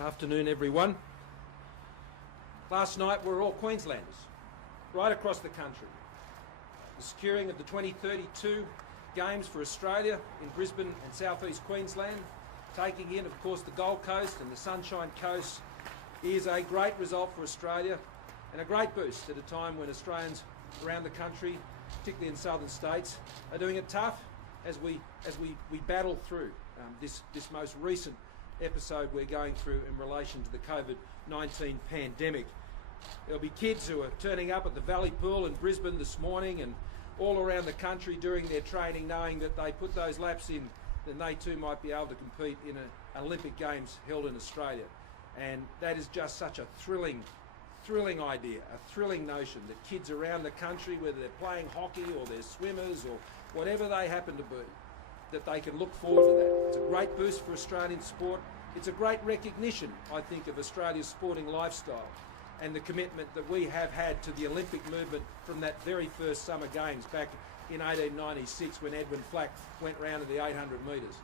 Afternoon, everyone. Last night we were all Queenslanders, right across the country. The securing of the 2032 Games for Australia in Brisbane and South East Queensland, taking in, of course, the Gold Coast and the Sunshine Coast, is a great result for Australia and a great boost at a time when Australians around the country, particularly in southern states, are doing it tough as we battle through this most recent episode we're going through in relation to the COVID-19 pandemic. There'll be kids who are turning up at the Valley Pool in Brisbane this morning and all around the country during their training, knowing that they put those laps in, then they too might be able to compete in an Olympic Games held in Australia. And that is just such a thrilling idea, a thrilling notion that kids around the country, whether they're playing hockey or they're swimmers or whatever they happen to be, that they can look forward to that. It's a great boost for Australian sport. It's a great recognition, I think, of Australia's sporting lifestyle and the commitment that we have had to the Olympic movement from that very first Summer Games back in 1896 when Edwin Flack went round to the 800 metres.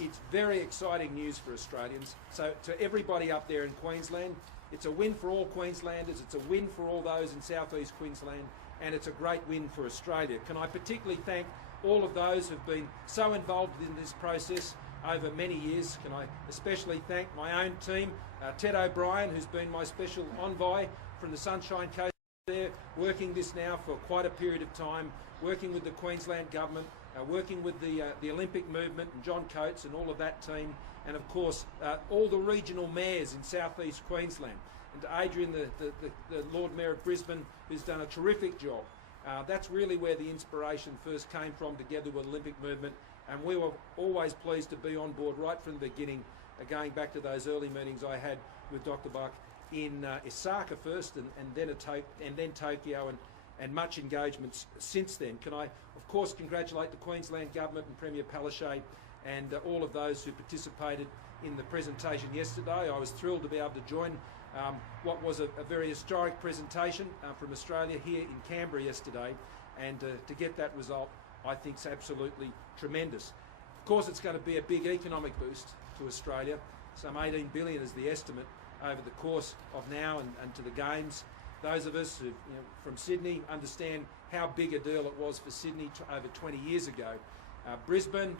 It's very exciting news for Australians. So to everybody up there in Queensland, it's a win for all Queenslanders, it's a win for all those in South East Queensland, and it's a great win for Australia. Can I particularly thank all of those who've been so involved in this process over many years. Can I especially thank my own team, Ted O'Brien, who's been my special envoy from the Sunshine Coast there, working this now for quite a period of time, working with the Queensland government, working with the Olympic movement and John Coates and all of that team, and of course all the regional mayors in South East Queensland, and to Adrian, the Lord Mayor of Brisbane, who's done a terrific job. That's really where the inspiration first came from, together with the Olympic movement, and we were always pleased to be on board right from the beginning, going back to those early meetings I had with Dr. Buck in Osaka first, and then Tokyo, and much engagement since then. Can I, of course, congratulate the Queensland Government and Premier Palaszczuk and all of those who participated in the presentation yesterday. I was thrilled to be able to join what was a very historic presentation from Australia here in Canberra yesterday, and to get that result, I think is absolutely tremendous. Of course, it's going to be a big economic boost to Australia. Some 18 billion is the estimate over the course of now and to the Games. Those of us who, from Sydney understand how big a deal it was for Sydney over 20 years ago. Brisbane,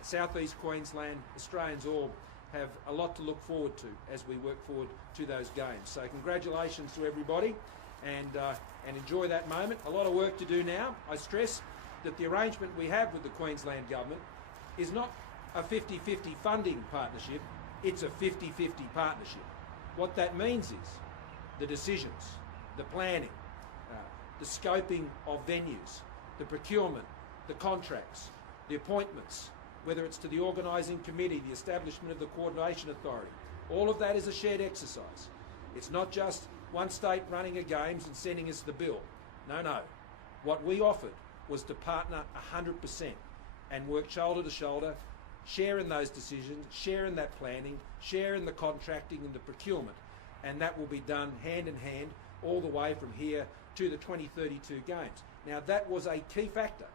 South East Queensland, Australians all have a lot to look forward to as we work forward to those Games. So congratulations to everybody, and enjoy that moment. A lot of work to do now. I stress that the arrangement we have with the Queensland Government is not a 50-50 funding partnership, it's a 50-50 partnership. What that means is the decisions, the planning, the scoping of venues, the procurement, the contracts, the appointments, whether it's to the organising committee, the establishment of the coordination authority, all of that is a shared exercise. It's not just one state running a Games and sending us the bill. No. What we offered was to partner 100% and work shoulder to shoulder, share in those decisions, share in that planning, share in the contracting and the procurement, and that will be done hand in hand all the way from here to the 2032 Games. Now, that was a key factor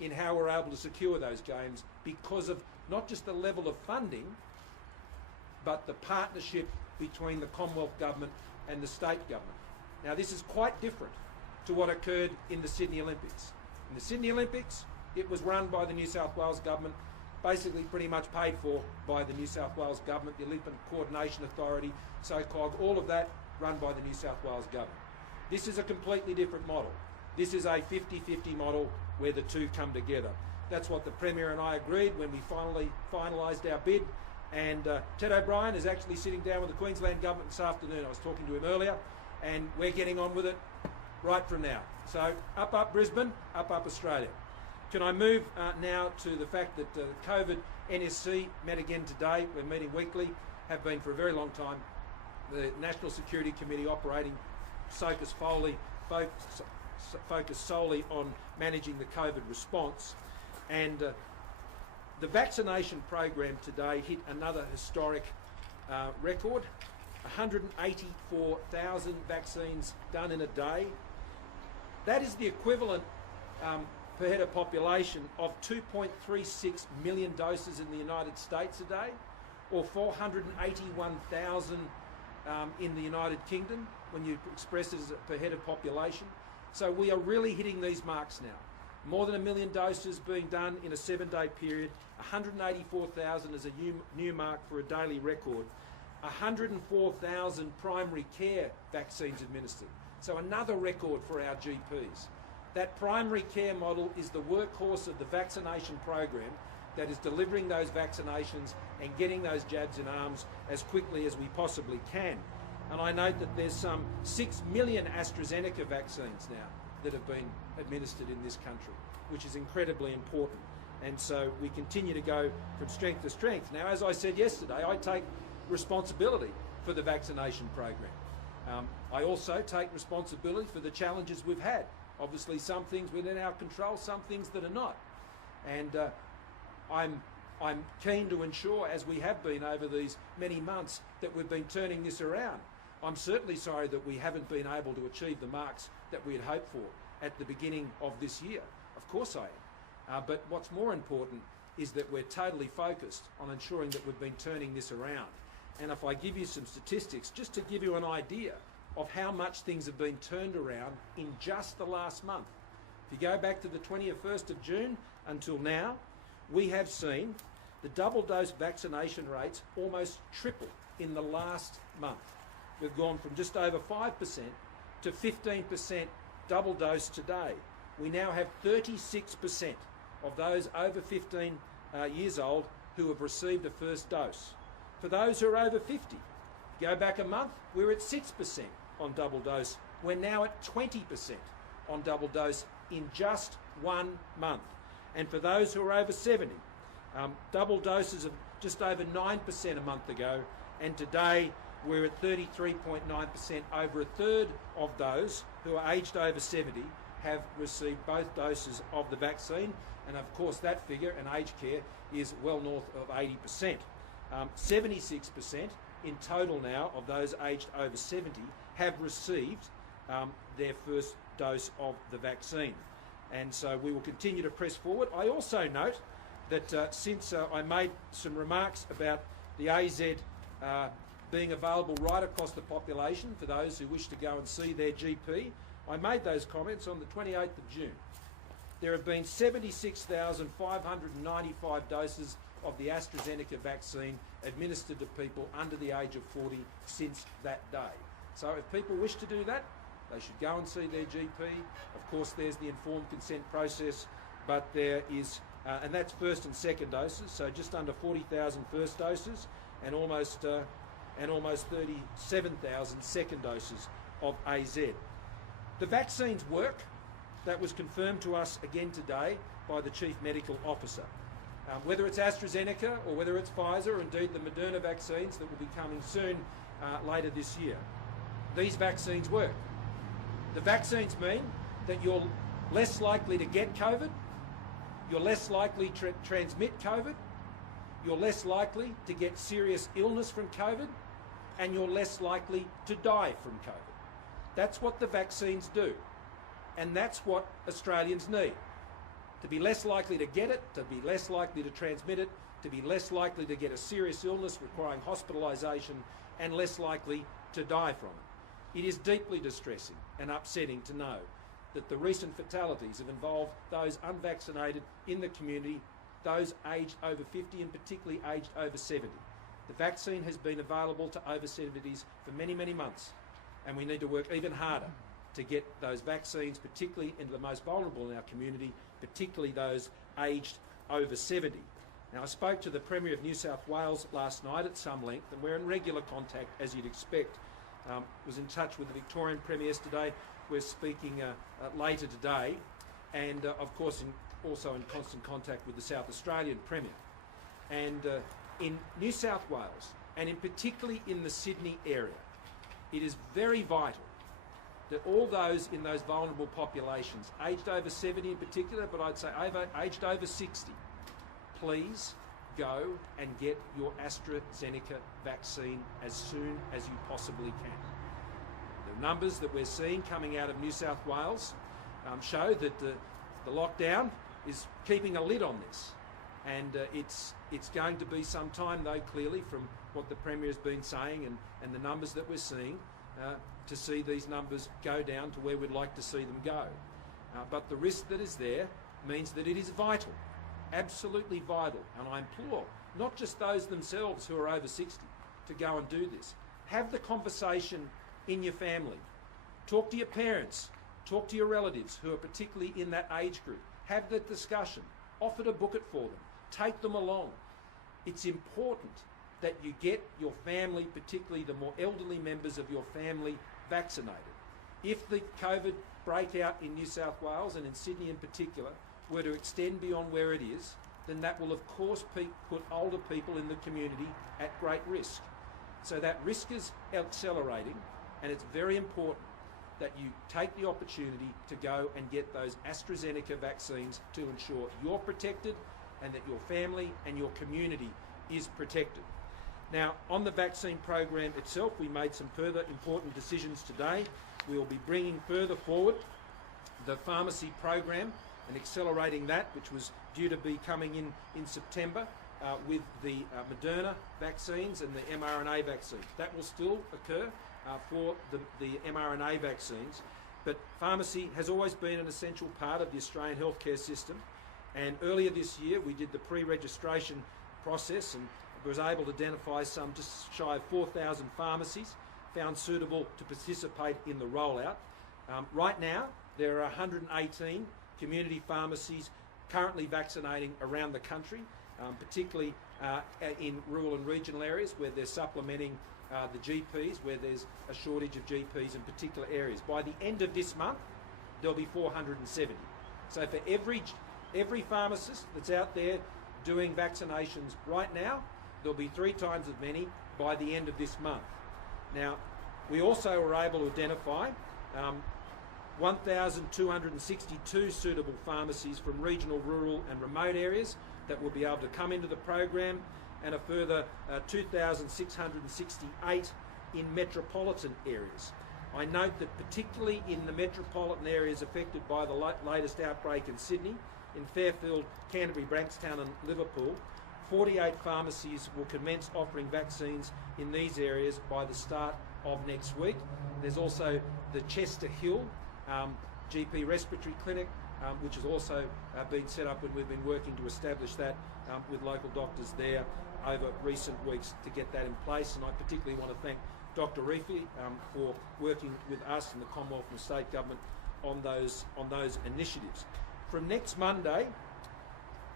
in how we're able to secure those Games, because of not just the level of funding, but the partnership between the Commonwealth Government and the state government. Now, this is quite different to what occurred in the Sydney Olympics. In the Sydney Olympics, it was run by the New South Wales Government, basically pretty much paid for by the New South Wales Government, the Olympic Coordination Authority, SOCOG, all of that run by the New South Wales Government. This is a completely different model. This is a 50-50 model where the two come together. That's what the Premier and I agreed when we finally finalised our bid, and Ted O'Brien is actually sitting down with the Queensland Government this afternoon. I was talking to him earlier, and we're getting on with it right from now. So up Brisbane, up Australia. Can I move now to the fact that COVID NSC met again today. We're meeting weekly, have been for a very long time. The National Security Committee operating focused solely on managing the COVID response. And the vaccination program today hit another historic record. 184,000 vaccines done in a day. That is the equivalent per head of population of 2.36 million doses in the United States a day, or 481,000 in the United Kingdom when you express it as per head of population. So we are really hitting these marks now. More than 1 million doses being done in a 7-day period, 184,000 is a new mark for a daily record, 104,000 primary care vaccines administered. So another record for our GPs. That primary care model is the workhorse of the vaccination program that is delivering those vaccinations and getting those jabs in arms as quickly as we possibly can. And I note that there's some 6 million AstraZeneca vaccines now that have been administered in this country, which is incredibly important. And so we continue to go from strength to strength. Now, as I said yesterday, I take responsibility for the vaccination program. I also take responsibility for the challenges we've had. Obviously, some things within our control, some things that are not. And I'm keen to ensure, as we have been over these many months, that we've been turning this around. I'm certainly sorry that we haven't been able to achieve the marks that we had hoped for at the beginning of this year. Of course I am. But what's more important is that we're totally focused on ensuring that we've been turning this around. And if I give you some statistics, just to give you an idea of how much things have been turned around in just the last month. If you go back to the 21st of June until now, we have seen the double dose vaccination rates almost triple in the last month. We've gone from just over 5% to 15% double dose today. We now have 36% of those over 15 years old who have received a first dose. For those who are over 50, go back a month, we were at 6% on double dose. We're now at 20% on double dose in just 1 month. And for those who are over 70, double doses of just over 9% a month ago, and today we're at 33.9%. Over a third of those who are aged over 70 have received both doses of the vaccine, and of course that figure in aged care is well north of 80%. 76% in total now of those aged over 70 have received their first dose of the vaccine. And so we will continue to press forward. I also note that since I made some remarks about the AZ being available right across the population for those who wish to go and see their GP, I made those comments on the 28th of June. There have been 76,595 doses of the AstraZeneca vaccine administered to people under the age of 40 since that day. So if people wish to do that, they should go and see their GP. Of course, there's the informed consent process, but there is, and that's first and second doses, so just under 40,000 first doses and almost 37,000 second doses of AZ. The vaccines work. That was confirmed to us again today by the Chief Medical Officer. Whether it's AstraZeneca or whether it's Pfizer, or indeed the Moderna vaccines that will be coming soon later this year, these vaccines work. The vaccines mean that you're less likely to get COVID, you're less likely to transmit COVID, you're less likely to get serious illness from COVID, and you're less likely to die from COVID. That's what the vaccines do. And that's what Australians need. To be less likely to get it, to be less likely to transmit it, to be less likely to get a serious illness requiring hospitalisation, and less likely to die from it. It is deeply distressing and upsetting to know that the recent fatalities have involved those unvaccinated in the community, those aged over 50 and particularly aged over 70. The vaccine has been available to over 70s for many, many months, and we need to work even harder to get those vaccines, particularly into the most vulnerable in our community, particularly those aged over 70. Now, I spoke to the Premier of New South Wales last night at some length, and we're in regular contact, as you'd expect. Was in touch with the Victorian Premier yesterday. We're speaking later today, and of course also in constant contact with the South Australian Premier. And in New South Wales, and in particularly in the Sydney area, it is very vital that all those in those vulnerable populations, aged over 70 in particular, but I'd say aged over 60, please go and get your AstraZeneca vaccine as soon as you possibly can. The numbers that we're seeing coming out of New South Wales show that the lockdown is keeping a lid on this. And it's going to be some time, though, clearly, from what the Premier has been saying and the numbers that we're seeing, to see these numbers go down to where we'd like to see them go. But the risk that is there means that it is vital, absolutely vital. And I implore not just those themselves who are over 60 to go and do this. Have the conversation in your family. Talk to your parents. Talk to your relatives who are particularly in that age group. Have the discussion. Offer to book it for them. Take them along. It's important that you get your family, particularly the more elderly members of your family, vaccinated. If the COVID breakout in New South Wales and in Sydney in particular were to extend beyond where it is, then that will of course put older people in the community at great risk. So that risk is accelerating, and it's very important that you take the opportunity to go and get those AstraZeneca vaccines to ensure you're protected and that your family and your community is protected. Now, on the vaccine program itself, we made some further important decisions today. We will be bringing further forward the pharmacy program and accelerating that, which was due to be coming in September with the Moderna vaccines and the mRNA vaccine. That will still occur for the mRNA vaccines, but pharmacy has always been an essential part of the Australian healthcare system, and earlier this year we did the pre-registration process and was able to identify some just shy of 4,000 pharmacies found suitable to participate in the rollout. Right now there are 118 community pharmacies currently vaccinating around the country, particularly in rural and regional areas where they're supplementing the GPs, where there's a shortage of GPs in particular areas. By the end of this month, there'll be 470. So for every pharmacist that's out there doing vaccinations right now, there'll be 3 times as many by the end of this month. Now, we also were able to identify 1,262 suitable pharmacies from regional, rural and remote areas that will be able to come into the program, and a further 2,668 in metropolitan areas. I note that particularly in the metropolitan areas affected by the latest outbreak in Sydney, in Fairfield, Canterbury, Bankstown and Liverpool, 48 pharmacies will commence offering vaccines in these areas by the start of next week. There's also the Chester Hill GP Respiratory Clinic, which has also been set up, and we've been working to establish that with local doctors there over recent weeks to get that in place. And I particularly want to thank Dr. Reefy for working with us and the Commonwealth and the State Government on those initiatives. From next Monday,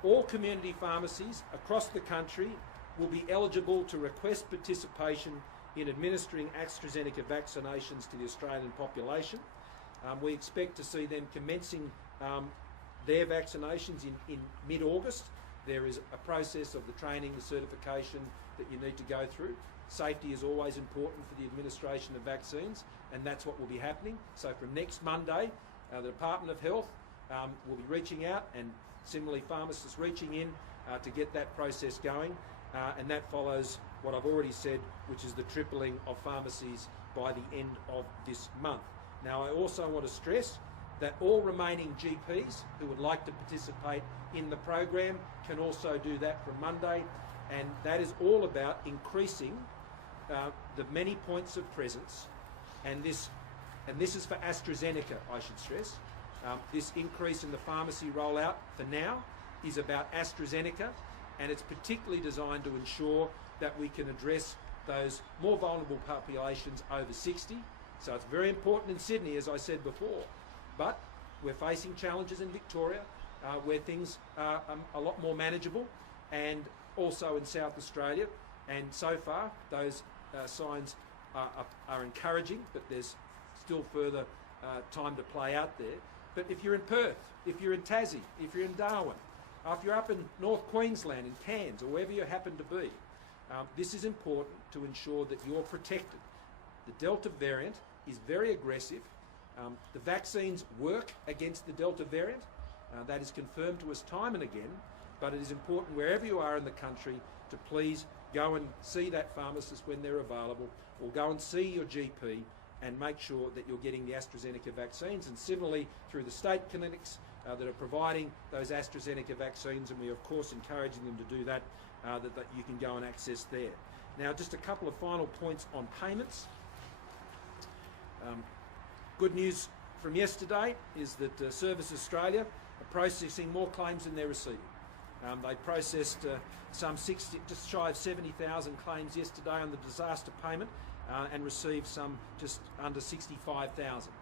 all community pharmacies across the country will be eligible to request participation in administering AstraZeneca vaccinations to the Australian population. We expect to see them commencing their vaccinations in mid-August. There is a process of the training, the certification that you need to go through. Safety is always important for the administration of vaccines, and that's what will be happening. So from next Monday, the Department of Health will be reaching out, and similarly pharmacists reaching in to get that process going, and that follows what I've already said, which is the tripling of pharmacies by the end of this month. Now, I also want to stress that all remaining GPs who would like to participate in the program can also do that from Monday, and that is all about increasing the many points of presence, and this is for AstraZeneca, I should stress. This increase in the pharmacy rollout for now is about AstraZeneca, and it's particularly designed to ensure that we can address those more vulnerable populations over 60. So it's very important in Sydney, as I said before, but we're facing challenges in Victoria where things are a lot more manageable, and also in South Australia, and so far those signs are encouraging, but there's still further time to play out there. But if you're in Perth, if you're in Tassie, if you're in Darwin, if you're up in North Queensland, in Cairns, or wherever you happen to be, this is important to ensure that you're protected. The Delta variant is very aggressive. The vaccines work against the Delta variant. That is confirmed to us time and again, but it is important wherever you are in the country to please go and see that pharmacist when they're available, or go and see your GP and make sure that you're getting the AstraZeneca vaccines. And similarly, through the state clinics, that are providing those AstraZeneca vaccines, and we are of course encouraging them to do that, that you can go and access there. Now, just a couple of final points on payments. Good news from yesterday is that Service Australia are processing more claims than they're receiving. They processed just shy of 70,000 claims yesterday on the disaster payment and received some just under 65,000.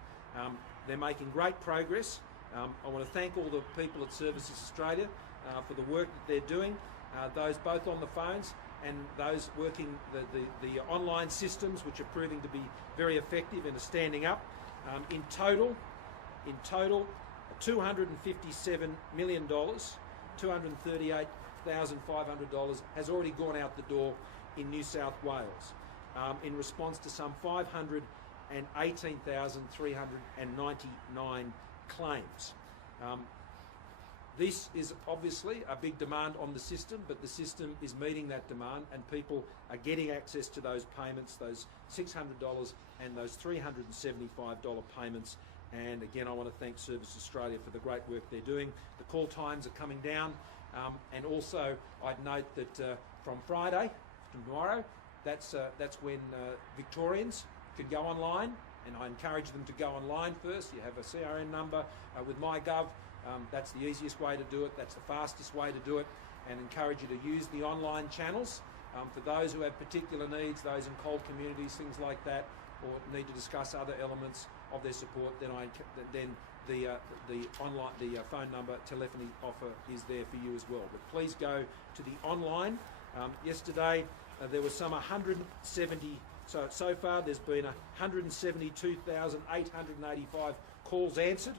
They're making great progress. I want to thank all the people at Services Australia for the work that they're doing, those both on the phones and those working the online systems, which are proving to be very effective and are standing up. In total, $257 million, $238,500 has already gone out the door in New South Wales in response to some 518,399 claims. This is obviously a big demand on the system, but the system is meeting that demand and people are getting access to those payments, those $600 and those $375 payments. And again, I want to thank Service Australia for the great work they're doing. The call times are coming down, and also I'd note that from Friday, tomorrow, that's when Victorians can go online, and I encourage them to go online first. You have a CRN number with MyGov. That's the easiest way to do it. That's the fastest way to do it, and encourage you to use the online channels for those who have particular needs, those in cold communities, things like that, or need to discuss other elements of their support. Then the phone number, telephony offer is there for you as well. But please go to the online. Yesterday there was some 170. So far there's been 172,885 calls answered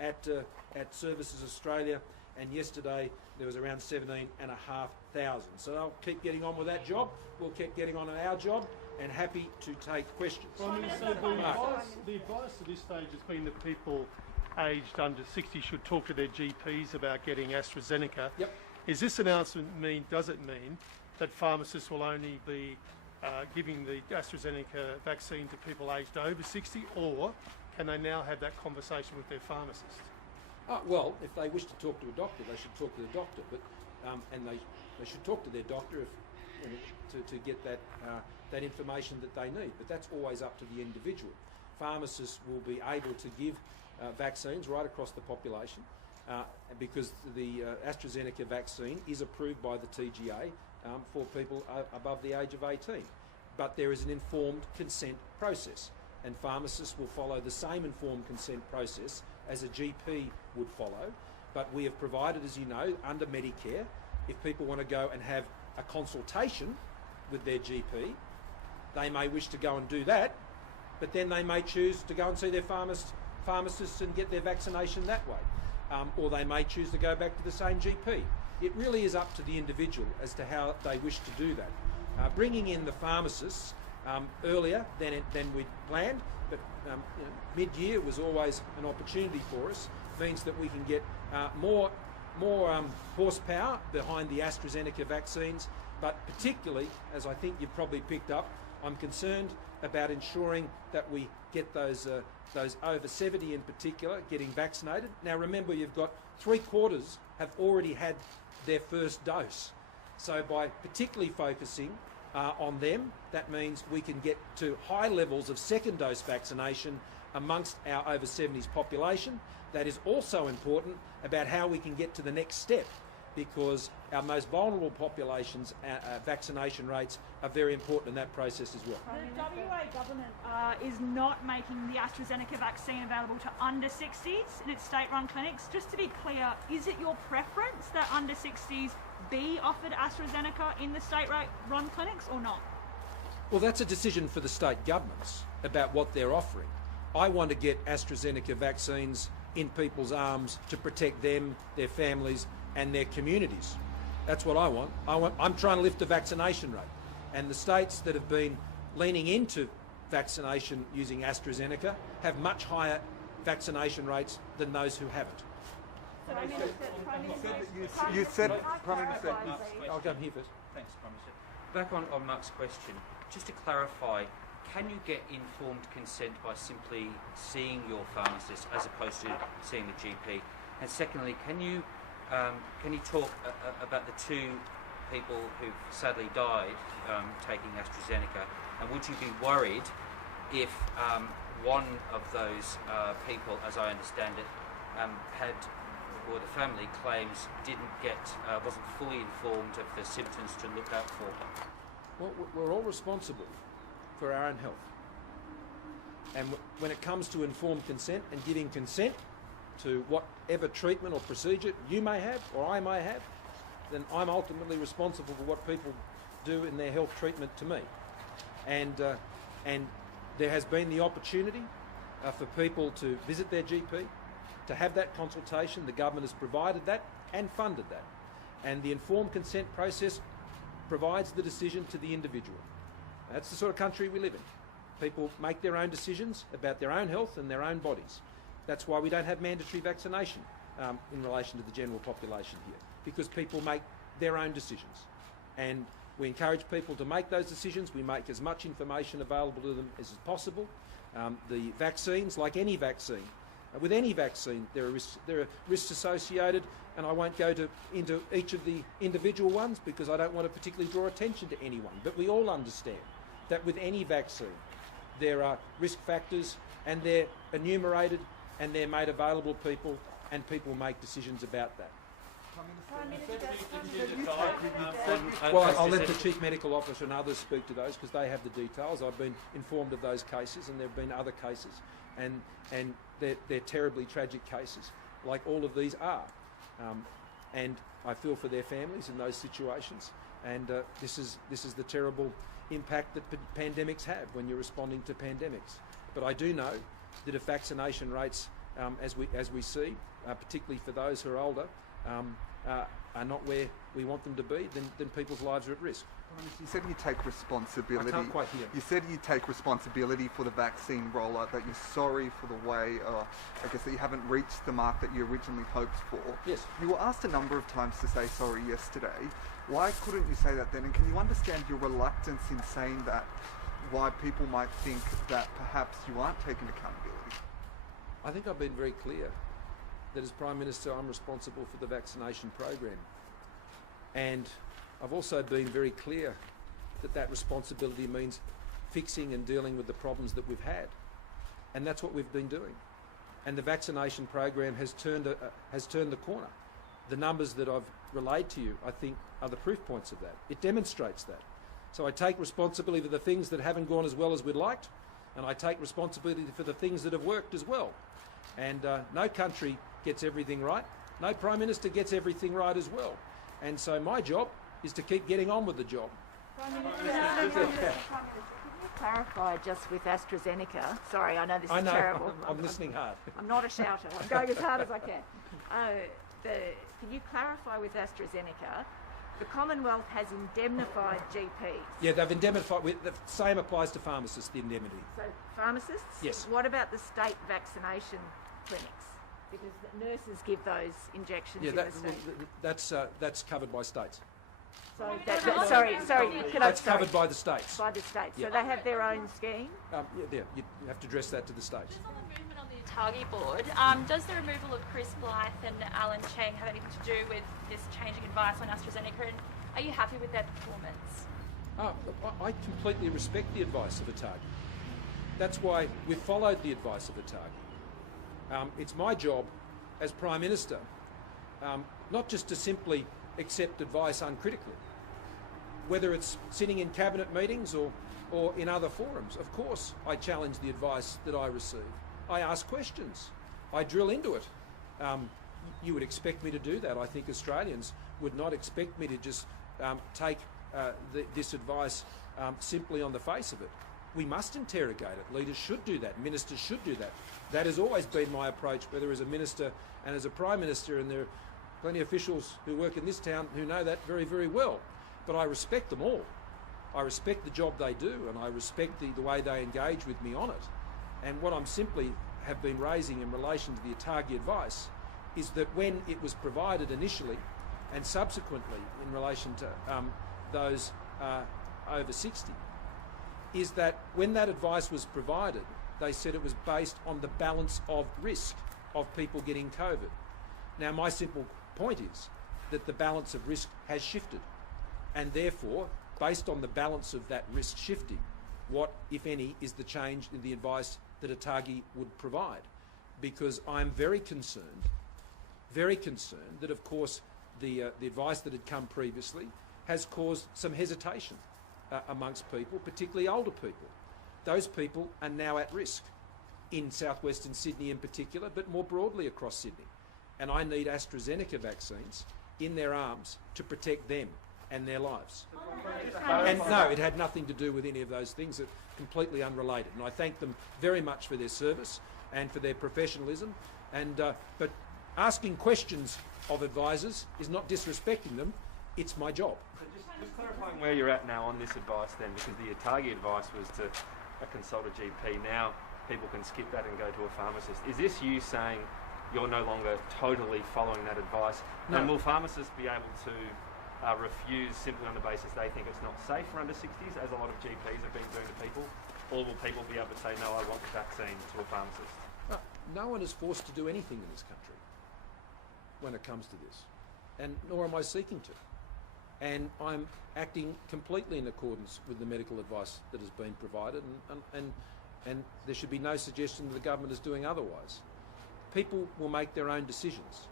at Services Australia, and yesterday there was around 17,500. So they'll keep getting on with that job. We'll keep getting on with our job, and happy to take questions. Prime Minister, the advice at this stage has been that people aged under 60 should talk to their GPs about getting AstraZeneca. Yep. Does this announcement does it mean that pharmacists will only be giving the AstraZeneca vaccine to people aged over 60, or can they now have that conversation with their pharmacist? Well, if they wish to talk to a doctor, they should talk to the doctor, but and they should talk to their doctor to get that information that they need. But that's always up to the individual. Pharmacists will be able to give vaccines right across the population because the AstraZeneca vaccine is approved by the TGA for people above the age of 18. But there is an informed consent process, and pharmacists will follow the same informed consent process as a GP would follow. But we have provided, as you know, under Medicare, if people want to go and have a consultation with their GP, they may wish to go and do that, but then they may choose to go and see their pharmacists and get their vaccination that way. Or they may choose to go back to the same GP. It really is up to the individual as to how they wish to do that. Bringing in the pharmacists earlier than we'd planned, but mid-year was always an opportunity for us, means that we can get more horsepower behind the AstraZeneca vaccines, but particularly, as I think you've probably picked up, I'm concerned about ensuring that we get those over 70 in particular getting vaccinated. Now remember, you've got 3/4 have already had their first dose. So by particularly focusing on them, that means we can get to high levels of second dose vaccination amongst our over 70s population. That is also important about how we can get to the next step, because our most vulnerable populations' vaccination rates are very important in that process as well. The WA government is not making the AstraZeneca vaccine available to under 60s in its state-run clinics. Just to be clear, is it your preference that under 60s be offered AstraZeneca in the state-run clinics or not? Well, that's a decision for the state governments about what they're offering. I want to get AstraZeneca vaccines in people's arms to protect them, their families and their communities. That's what I want. I'm trying to lift the vaccination rate. And the states that have been leaning into vaccination using AstraZeneca have much higher vaccination rates than those who haven't. You said, Prime Minister. I'll come here first. Thanks, Prime Minister. Back on Mark's question, just to clarify, can you get informed consent by simply seeing your pharmacist as opposed to seeing the GP? And secondly, can you talk about the two people who've sadly died taking AstraZeneca, and would you be worried if one of those people, as I understand it, or the family claims wasn't fully informed of the symptoms to look out for? Well, we're all responsible for our own health. And when it comes to informed consent and giving consent to whatever treatment or procedure you may have or I may have, then I'm ultimately responsible for what people do in their health treatment to me. And there has been the opportunity for people to visit their GP, to have that consultation. The government has provided that and funded that. And the informed consent process provides the decision to the individual. That's the sort of country we live in. People make their own decisions about their own health and their own bodies. That's why we don't have mandatory vaccination in relation to the general population here, because people make their own decisions. And we encourage people to make those decisions. We make as much information available to them as possible. The vaccines, like any vaccine, with any vaccine, there are risks associated, and I won't go into each of the individual ones because I don't want to particularly draw attention to anyone. But we all understand that with any vaccine, there are risk factors, and they're enumerated and they're made available to people, and people make decisions about that. Well, I'll let the Chief Medical Officer and others speak to those because they have the details. I've been informed of those cases, and there have been other cases, and they're terribly tragic cases, like all of these are. And I feel for their families in those situations, and this is the terrible impact that pandemics have when you're responding to pandemics. But I do know that if vaccination rates, as we see, particularly for those who are older, are not where we want them to be, then people's lives are at risk. You said you take responsibility. I can't quite hear. You said you take responsibility for the vaccine rollout, that you're sorry for the way, I guess, that you haven't reached the mark that you originally hoped for. Yes. You were asked a number of times to say sorry yesterday. Why couldn't you say that then? And can you understand your reluctance in saying that? Why people might think that perhaps you aren't taking accountability? I think I've been very clear that as Prime Minister I'm responsible for the vaccination program, and I've also been very clear that responsibility means fixing and dealing with the problems that we've had, and that's what we've been doing. And the vaccination program has turned the corner. The numbers that I've relayed to you, I think, are the proof points of that. It demonstrates that. So I take responsibility for the things that haven't gone as well as we'd liked, and I take responsibility for the things that have worked as well. And no country gets everything right. No Prime Minister gets everything right as well. And so my job is to keep getting on with the job. Prime Minister, can you clarify just with AstraZeneca? Sorry, I know this is terrible. I'm listening hard. I'm not a shouter. I'm going as hard as I can. Can you clarify with AstraZeneca? The Commonwealth has indemnified GPs. Yeah, they've indemnified. The same applies to pharmacists, the indemnity. So pharmacists? Yes. What about the state vaccination clinics? Because the nurses give those injections in the state. That's covered by states. So sorry. That's covered by the states. By the states. Yeah. So they have their own scheme? You have to address that to the states. Just on the movement on the ATAGI board, does the removal of Chris Blythe and Alan Cheng have anything to do with this changing advice on AstraZeneca? And are you happy with their performance? I completely respect the advice of ATAGI. That's why we've followed the advice of ATAGI. It's my job as Prime Minister not just to simply accept advice uncritically, whether it's sitting in cabinet meetings or in other forums. Of course I challenge the advice that I receive. I ask questions. I drill into it. You would expect me to do that. I think Australians would not expect me to just take this advice simply on the face of it. We must interrogate it. Leaders should do that. Ministers should do that. That has always been my approach, whether as a minister and as a Prime Minister, and there are plenty of officials who work in this town who know that very, very well. But I respect them all. I respect the job they do, and I respect the way they engage with me on it. And what I'm simply have been raising in relation to the ATAGI advice is that when it was provided initially and subsequently in relation to those over 60, is that when that advice was provided, they said it was based on the balance of risk of people getting COVID. Now, my simple point is that the balance of risk has shifted, and therefore, based on the balance of that risk shifting, what, if any, is the change in the advice that ATAGI would provide? Because I'm very concerned that, of course, the advice that had come previously has caused some hesitation amongst people, particularly older people. Those people are now at risk in southwestern Sydney in particular, but more broadly across Sydney. And I need AstraZeneca vaccines in their arms to protect them and their lives. And no, it had nothing to do with any of those things. It's completely unrelated. And I thank them very much for their service and for their professionalism. And but asking questions of advisors is not disrespecting them. It's my job. So just clarifying where you're at now on this advice then, because the ATAGI advice was to consult a GP. Now people can skip that and go to a pharmacist. Is this you saying you're no longer totally following that advice? No. And will pharmacists be able to refuse simply on the basis they think it's not safe for under 60s, as a lot of GPs have been doing to people? Or will people be able to say, no, I want the vaccine, to a pharmacist? No one is forced to do anything in this country when it comes to this, and nor am I seeking to. And I'm acting completely in accordance with the medical advice that has been provided, and there should be no suggestion that the government is doing otherwise. People will make their own decisions.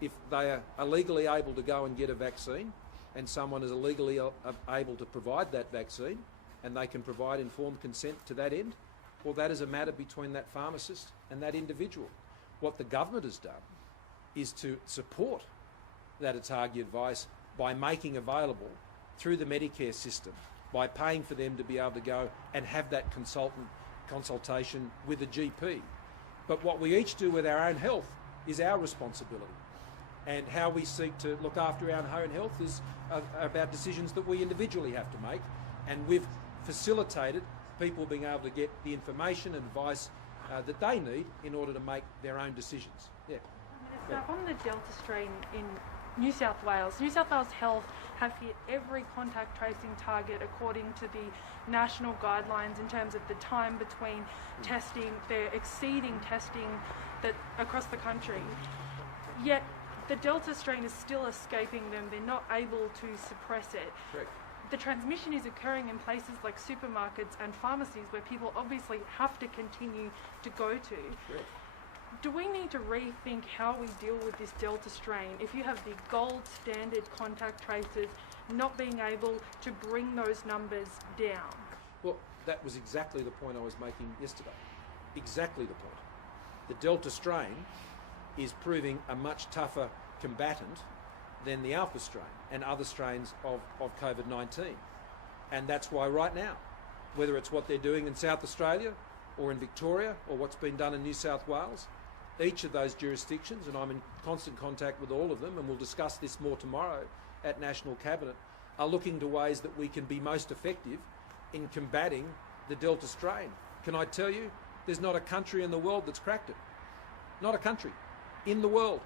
If they are legally able to go and get a vaccine, and someone is illegally able to provide that vaccine, and they can provide informed consent to that end, well, that is a matter between that pharmacist and that individual. What the government has done is to support that ATAGI advice by making available through the Medicare system, by paying for them to be able to go and have that consultation with a GP. But what we each do with our own health is our responsibility. And how we seek to look after our own health is about decisions that we individually have to make. And we've facilitated people being able to get the information and advice that they need in order to make their own decisions. Yeah. Minister, on the Delta strain in New South Wales Health have hit every contact tracing target according to the national guidelines in terms of the time between testing. They're exceeding testing across the country. Yet the Delta strain is still escaping them. They're not able to suppress it. Correct. The transmission is occurring in places like supermarkets and pharmacies where people obviously have to continue to go to. Correct. Do we need to rethink how we deal with this Delta strain? If you have the gold standard contact tracers not being able to bring those numbers down? Well, that was exactly the point I was making yesterday. Exactly the point. The Delta strain is proving a much tougher combatant than the Alpha strain and other strains of COVID-19. And that's why right now, whether it's what they're doing in South Australia or in Victoria or what's been done in New South Wales, each of those jurisdictions, and I'm in constant contact with all of them, and we'll discuss this more tomorrow at National Cabinet, are looking to ways that we can be most effective in combating the Delta strain. Can I tell you, there's not a country in the world that's cracked it. Not a country in the world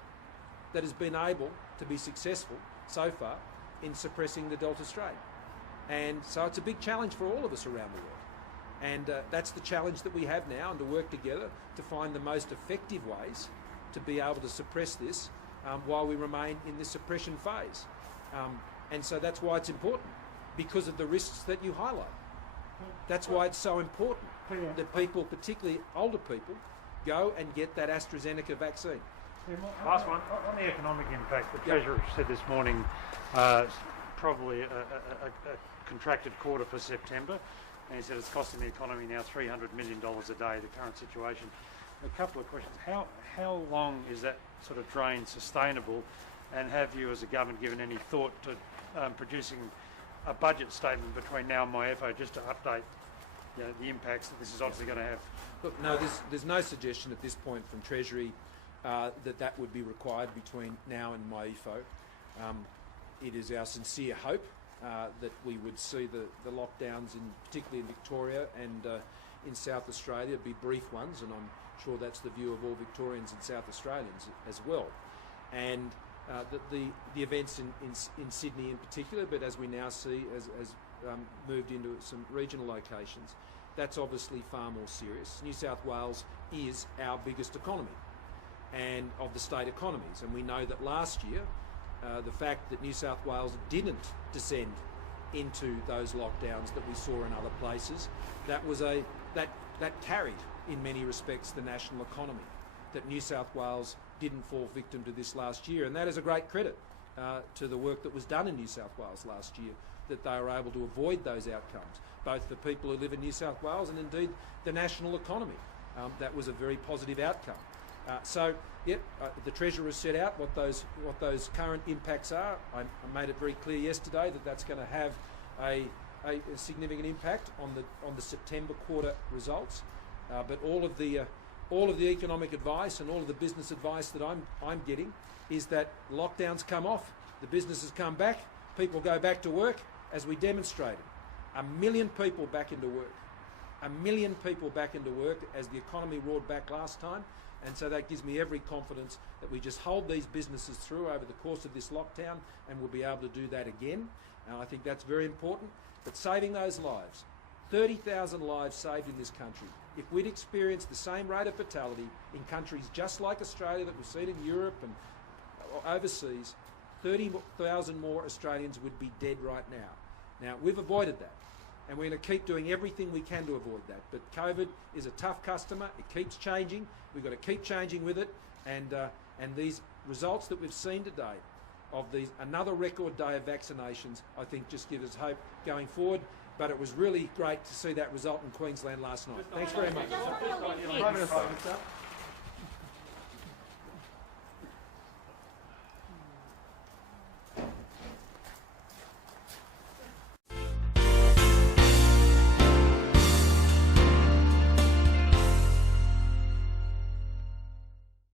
that has been able to be successful so far in suppressing the Delta strain. And so it's a big challenge for all of us around the world. And that's the challenge that we have now, and to work together to find the most effective ways to be able to suppress this while we remain in this suppression phase. And so that's why it's important, because of the risks that you highlight. That's why it's so important that people, particularly older people, go and get that AstraZeneca vaccine. Last one. On the economic impact, the Treasurer said this morning probably a contracted quarter for September, and he said it's costing the economy now $300 million a day, the current situation. A couple of questions. How long is that sort of drain sustainable, and have you as a government given any thought to producing a budget statement between now and MyFO just to update the impacts that this is obviously going to have? Look, no, there's no suggestion at this point from Treasury that would be required between now and MyFO. It is our sincere hope that we would see the lockdowns, particularly in Victoria and in South Australia, be brief ones, and I'm sure that's the view of all Victorians and South Australians as well. And the events in Sydney in particular, but as we now see as moved into some regional locations, that's obviously far more serious. New South Wales is our biggest economy, and of the state economies. And we know that last year, the fact that New South Wales didn't descend into those lockdowns that we saw in other places, that carried in many respects the national economy. That New South Wales didn't fall victim to this last year, and that is a great credit to the work that was done in New South Wales last year, that they were able to avoid those outcomes, both for people who live in New South Wales and indeed the national economy. That was a very positive outcome. The Treasurer has set out what those current impacts are. I made it very clear yesterday that that's going to have a significant impact on the September quarter results. But all of the economic advice and all of the business advice that I'm getting is that lockdowns come off, the businesses come back, people go back to work, as we demonstrated. 1 million people back into work. 1 million people back into work as the economy roared back last time. And so that gives me every confidence that we just hold these businesses through over the course of this lockdown, and we'll be able to do that again. And I think that's very important. But saving those lives, 30,000 lives saved in this country. If we'd experienced the same rate of fatality in countries just like Australia that we've seen in Europe and overseas, 30,000 more Australians would be dead right now. Now, we've avoided that, and we're going to keep doing everything we can to avoid that. But COVID is a tough customer. It keeps changing. We've got to keep changing with it. And these results that we've seen today of another record day of vaccinations, I think just give us hope going forward. But it was really great to see that result in Queensland last night. Thanks very much.